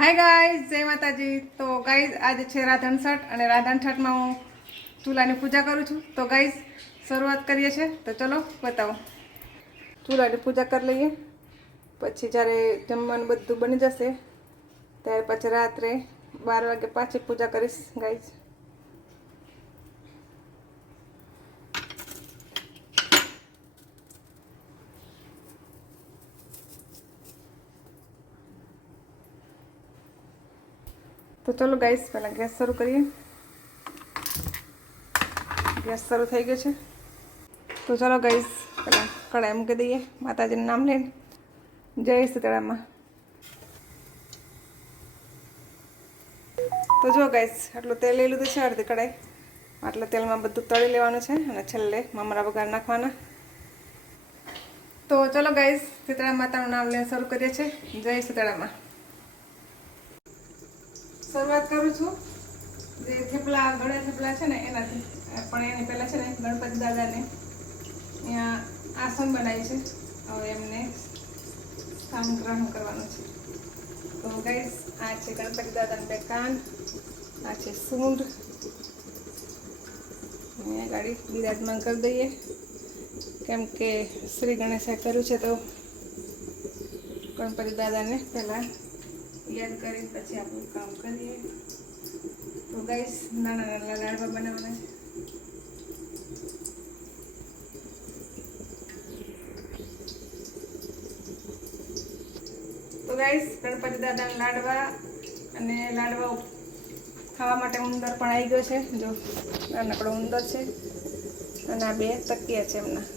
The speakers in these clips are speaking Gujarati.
हाय गाइस, जय माताजी। तो गाइस आज छे राधनछठ અને રાધનછઠમાં હું ચૂલાની પૂજા કરું છું। તો ગાइस શરૂઆત કરીએ છીએ। તો ચલો બતાવો। ચૂલાની પૂજા કરી લઈએ, પછી જ્યારે જમવાનું બધું બની જશે ત્યારે પછી રાત્રે 12 વાગે પાછી પૂજા કરીશ ગાइस। तो चलो गाइस पहला गैस शुरू करिए। गैस शुरू થઈ ગયો છે। तो चलो गाइस पहला कढ़ाई મૂકી દઈએ, માતાજીનું નામ લઈને જય સીતારામ। તો જો ગાइस આટલું તેલ લઈ લીધું છે, અડધી કઢાઈ। આટલા તેલમાં બધું તળી લેવાનું છે અને છેલ્લે મમરા વઘાર નાખવાના। તો ચલો ગાइस સીતારામ માતાનું નામ લઈને શરૂ કરીએ છીએ। જય સીતારામ। શરૂઆત કરું છું જે થેપલા ગળ્યા થેપલા છે ને એનાથી, પણ એની પહેલાં છે ને ગણપતિ દાદાને અહીંયા આસન બનાવી છે, હવે એમને સ્થાન ગ્રહણ કરવાનું છે। તો ગાઈસ આ છે ગણપતિ દાદાના બે કાન, આ છે સૂંઢ, અહીંયા ગાડી બિરાજમાન કરી દઈએ, કેમ કે શ્રી ગણેશે કર્યું છે તો ગણપતિ દાદાને પહેલાં યાદ કરીને પછી આપણું કામ કરીએ। તો ગાઈસ નાના નાના લાડવા બનાવવાના છે। તો ગાઈસ ગણપતિ દાદાના લાડવા અને લાડવા ખાવા માટે ઉંદર પણ આવી ગયો છે। જો નાનકડો ઉંદર છે અને આ બે તકિયા છે એમના।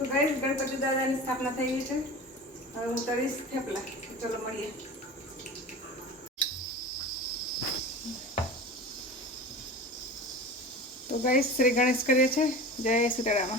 तो गाइस गणपति दादाની સ્થાપના થઈ ગઈ છે, હવે હું તળીશ થેપલા। ચલો મળીએ। તો ગાइस શ્રી ગણેશ કરીએ છે, જય સીતારામ।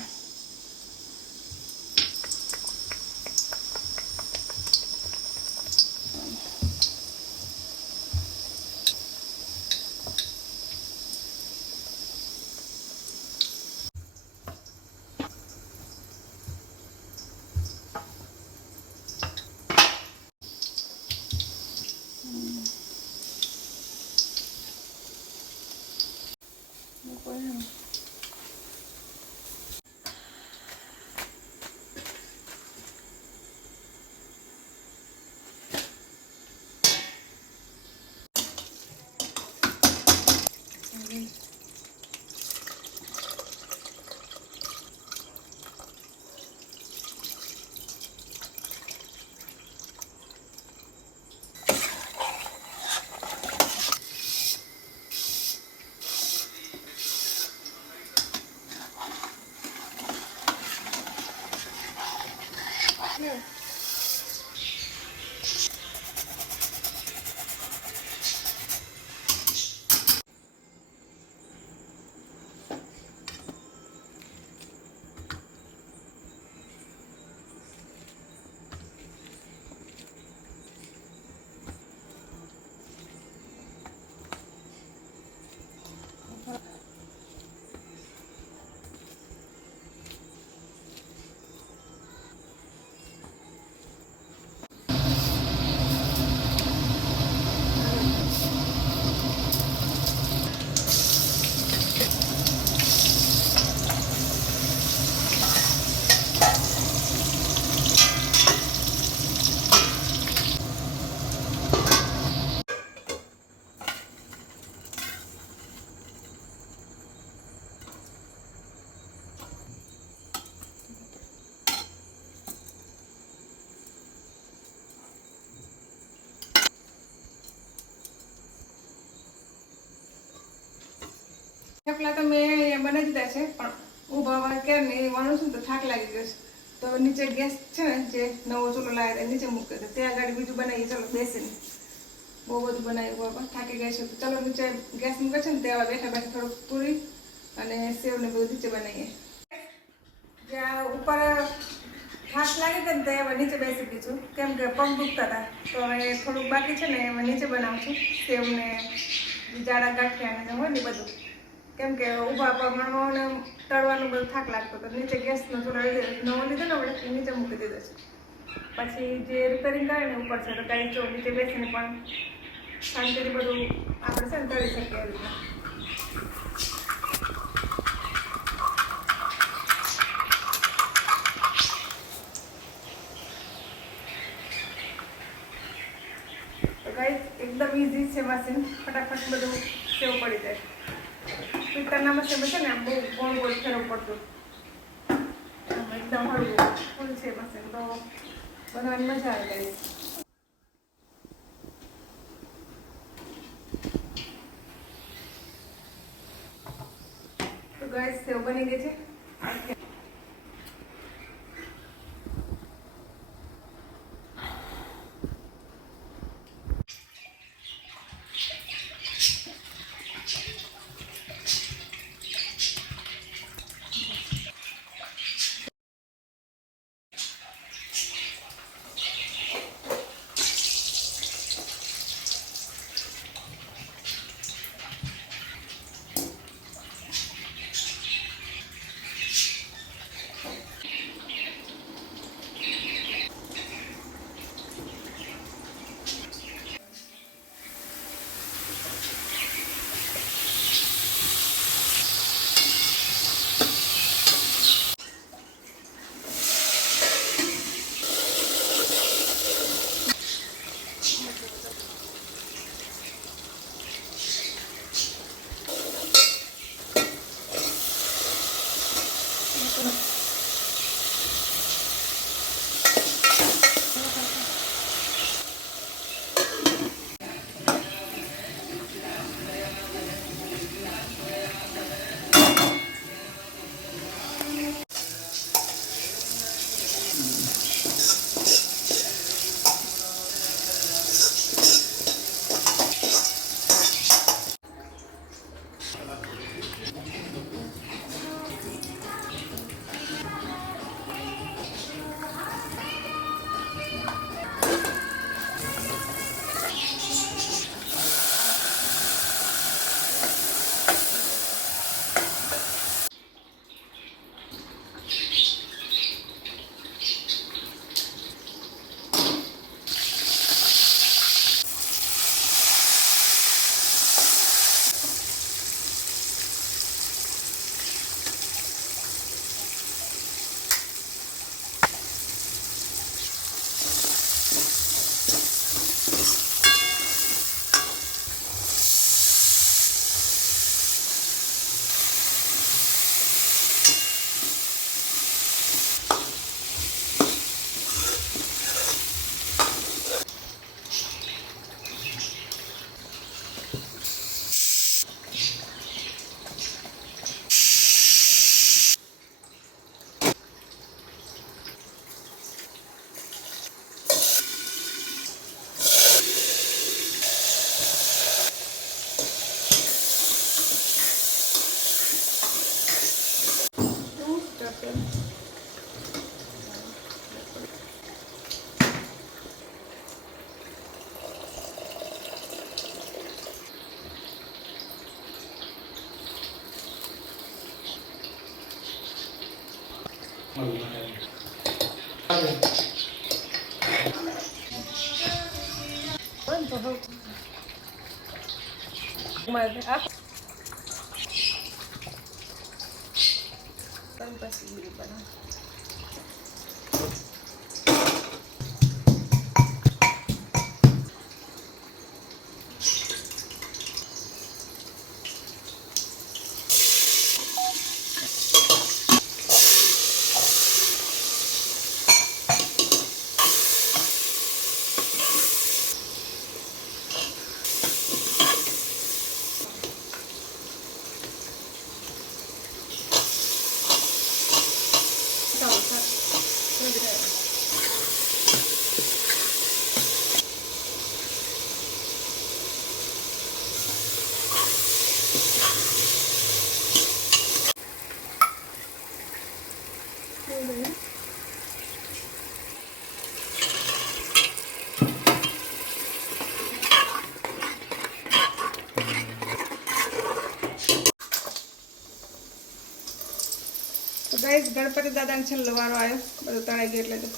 થેપલા તો મેં બનાવી દીધા છે, પણ ઊભા કે ને એ વાળું છું તો થાક લાગી ગયો છે, તો નીચે ગેસ છે ને જે નવો ચૂલો લાવ્યા નીચે મૂક્યો તો ત્યાં આગળ બીજું બનાવીએ। ચલો બેસીને બહુ બધું બનાવ્યું, બાબા થાકી ગયા છે, તો ચલો નીચે ગેસ મૂકે છે ને ત્યાં બેઠા બેઠા થોડુંક પૂરી અને સેવ ને બધું નીચે બનાવીએ। જ્યાં ઉપર થાક લાગે કે ને તો એમાં નીચે બેસી ગઈ છું, કેમ કે પગ દુખતા હતા. તો હવે થોડુંક બાકી છે ને એમાં નીચે બનાવું છું સેવને જાડા ગાંઠિયા ને હોય ને બધું, કેમ કે ઊભા પગને તળવાનું બધું થાક લાગતો તો નીચે ગેસનો થોડો નવો લીધો ને આપણે નીચે મૂકી દીધો છે. પછી જે રિપેરિંગ કરે ને ઉપર છે તો ગાડી જો નીચે બેસીને પણ શાંતિથી બધું આપણે છે ને તળી શકીએ એ રીતના. એકદમ ઇઝી છે મશીન, ફટાફટ બધું સેવ પડી જાય. પિત્તળના મશીનમાં છે ને આમ બહુ ગોળ ગોળ ફેરવું પડતું, એકદમ હળવું ફૂલ છે મશીન, તો બનાવવાની મજા આવી જાય. તો ગાઈસ સેવ બની ગઈ છે. ગાઈસ ગણપતિ દાદાને છેલ્લો વારો આવ્યો, બધું તળાઈ ગયું એટલે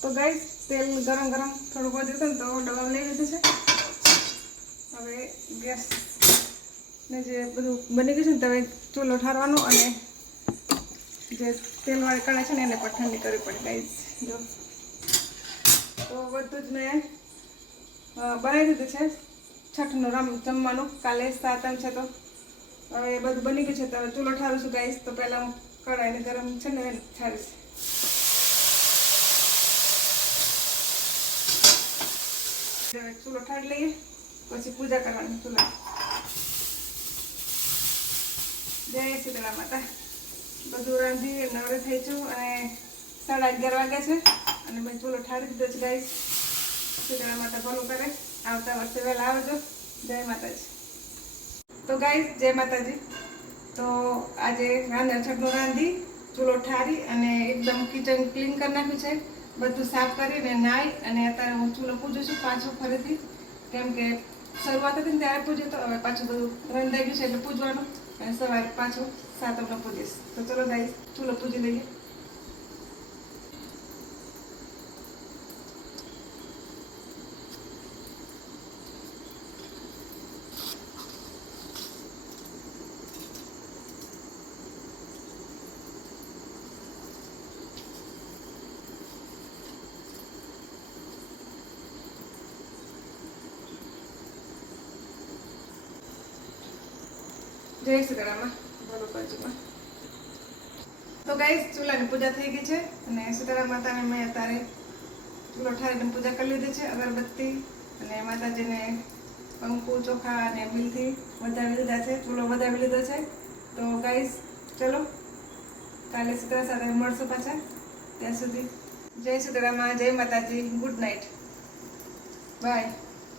તો ગાઈસ તેલ ગરમ થોડું વધ્યું હતું ને તો ડબ્બા લઈ લીધું છે. હવે ગેસ ને જે બધું બની ગયું છે ને તો હવે ચૂલો ઠારવાનો અને જે તેલવાળી કઢાઈ છે ને એને પણ ઠંડી કરવી પડે ગાઈસ. જો તો બધું જ મેં બનાવી દીધું છે છઠનું જમવાનું. કાલે સાતમ છે તો હવે બધું બની ગયું છે તો હવે ચૂલો ઠારું છું ગાઈસ. તો પહેલાં હું કઢાઈને ગરમ છે ને ઠારીશ. ચૂલો ઠારી લઈએ પછી પૂજા કરવાની ચૂલા. જય સીતારામ માતા. બધું રાંધી નવરે થઈ છું અને 11:30 વાગ્યા છે અને મેં ચૂલો ઠારી દીધો છે ગાઈસ. સીતારામ માતા ભલું કરે. આવતા વર્ષે વહેલા આવજો. જય માતાજી. તો ગાઈસ જય માતાજી. તો આજે રાંધણછટનું રાંધી ચૂલો ઠારી અને એકદમ કિચન ક્લીન કરી નાખ્યું છે. બધું સાફ કરીને નાહી અને અત્યારે હું ચૂલો પૂજું છું પાછું ફરીથી. કેમ કે શરૂઆત હતી ને ત્યારે પૂજ્યું તો હવે પાછું બધું રંધાઈ ગયું છે એટલે પૂજવાનું અને સવારે પાછું સાતમનો પૂજીશ. તો ચલો ગાઈસ ચૂલો પૂજી લઈએ. જય સીતારામ બોલો બાજુમાં. તો ગાઈસ ચૂલાની પૂજા થઈ ગઈ છે અને સીતારામ માતાને મેં અત્યારે ચૂલો ઠારીને પૂજા કરી લીધી છે. અગરબત્તી અને માતાજીને કંકુ ચોખા અને બિલથી વધાવી લીધા છે. ચૂલો વધાવી લીધો છે. તો ગાઈસ ચલો કાલે સીતારામ સાથે મળશું પાછા. ત્યાં સુધી જય સીતારામ, જય માતાજી, ગુડ નાઇટ, બાય.